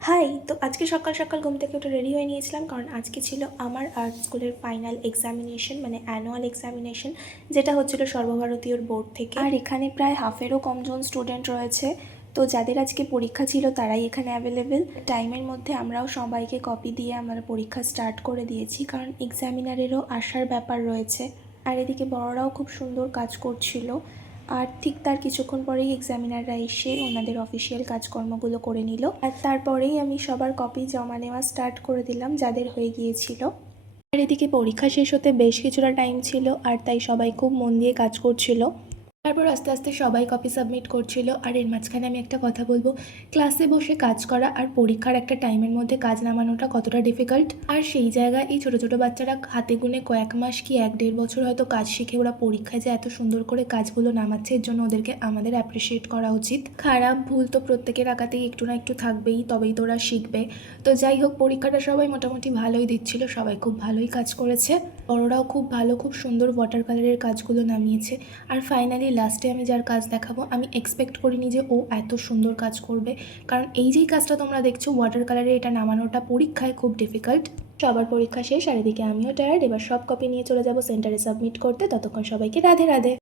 High! তো আজকে সকাল সকাল ঘুম থেকে উঠে রেডি হয়ে নিয়েছিলাম, কারণ আজকে ছিল আমার আর্ট স্কুলের ফাইনাল এক্সামিনেশন, মানে অ্যানুয়াল এক্সামিনেশন, যেটা হচ্ছিল সর্বভারতীয় বোর্ড থেকে। আর এখানে প্রায় হাফেরও কমজন স্টুডেন্ট রয়েছে। তো যাদের আজকে পরীক্ষা ছিল তারাই এখানে অ্যাভেলেবেল। টাইমের মধ্যে আমরাও সবাইকে কপি দিয়ে আমরা পরীক্ষা স্টার্ট করে দিয়েছি, কারণ এক্সামিনারেরও আসার ব্যাপার রয়েছে। আর এদিকে বড়রাও খুব সুন্দর কাজ করছিল। আর ঠিক তার কিছুক্ষণ পরেই এক্সামিনাররা এসে ওনাদের অফিসিয়াল কাজকর্মগুলো করে নিল। আর তারপরেই আমি সবার কপি জমা নেওয়া স্টার্ট করে দিলাম, যাদের হয়ে গিয়েছিল। আর এদিকে পরীক্ষা শেষ হতে বেশ কিছুটা টাইম ছিল, আর তাই সবাই খুব মন দিয়ে কাজ করছিল। তারপর আস্তে আস্তে সবাই কপি সাবমিট করছিল। আর এর মাঝখানে আমি একটা কথা বলবো, ক্লাসে বসে কাজ করা আর পরীক্ষার একটা টাইমের মধ্যে কাজ নামানোটা কতটা ডিফিকাল্ট। আর সেই জায়গায় এই ছোটো ছোটো বাচ্চারা হাতে গুনে কয়েক মাস কি 1-1.5 বছর হয়তো কাজ শিখে ওরা পরীক্ষায় যে এত সুন্দর করে কাজগুলো নামাচ্ছে, এর জন্য ওদেরকে আমাদের অ্যাপ্রিসিয়েট করা উচিত। খারাপ ভুল তো প্রত্যেকের আঁকাতেই একটু না একটু থাকবেই, তবেই তো ওরা শিখবে। তো যাই হোক, পরীক্ষাটা সবাই মোটামুটি ভালোই দিচ্ছিল, সবাই খুব ভালোই কাজ করেছে। বড়রাও খুব ভালো, খুব সুন্দর ওয়াটার কালারের কাজগুলো নামিয়েছে। আর ফাইনালি লাস্টে আমি যার কাজ দেখাবো, আমি এক্সপেক্ট করিনি যে ও এত সুন্দর কাজ করবে, কারণ এই যেই কাজটা তোমরা দেখছো ওয়াটার কালারে, এটা নামানোটা পরীক্ষায় খুব ডিফিকাল্ট। সবার পরীক্ষা শেষ, আর এদিকে আমিও টায়ার্ড। এবার সব কপি নিয়ে চলে যাব সেন্টারে সাবমিট করতে। ততক্ষণ সবাইকে রাধে রাধে।